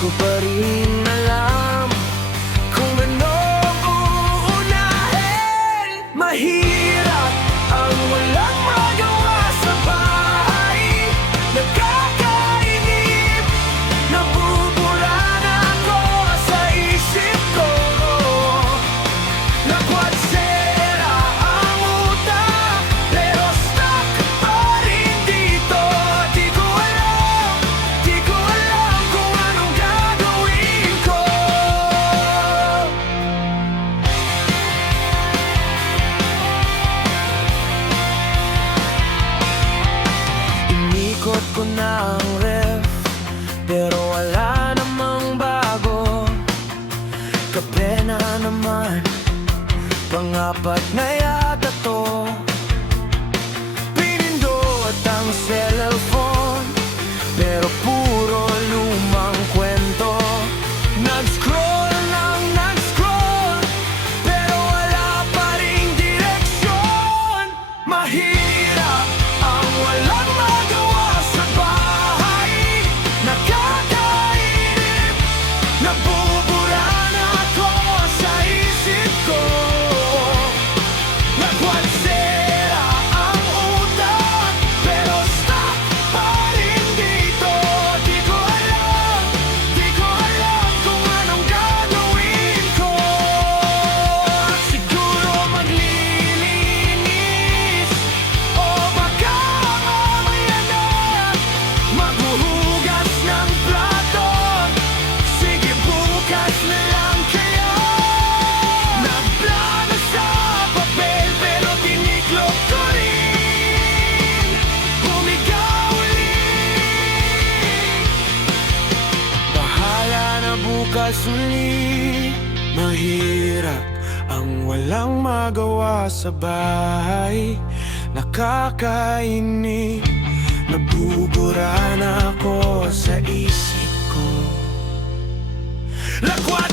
ko pa rin alam kung ano uunahin. Mahirap ang walang magawa sa bahay. Nakakainip, nabubura na ako sa isip ko. Nagwatsera ang utak, pero stuck pa rin dito. Di ko alam kung anong gagawin ko. Inikot ko na ang ref, pero wala namang bago. Kape na naman, pang-apat na yata to. Pinindot ang cellphone, pero puro lumang kwento. Nag-scroll nang nag-scroll, pero wala pa ring direksyon. Mahirap ang walang magawa sa bahay. Nakakainip, nabubura na ako sa isip ko. Nagwatsera ang utak, pero stuck pa rin dito. Di ko alam kung anong gagawin ko. Siguro maglilinis, o baka mamaya na maghuhugas ng plato. Sige, bukas na lang kaya. Nagplano sa papel, pero tiniklop ko rin. Humiga ulit, bahala na bukas uli. Mahirap ang walang magawa sa bahay. Nakakainip, nabubura na ako sa isip ko. Lakwat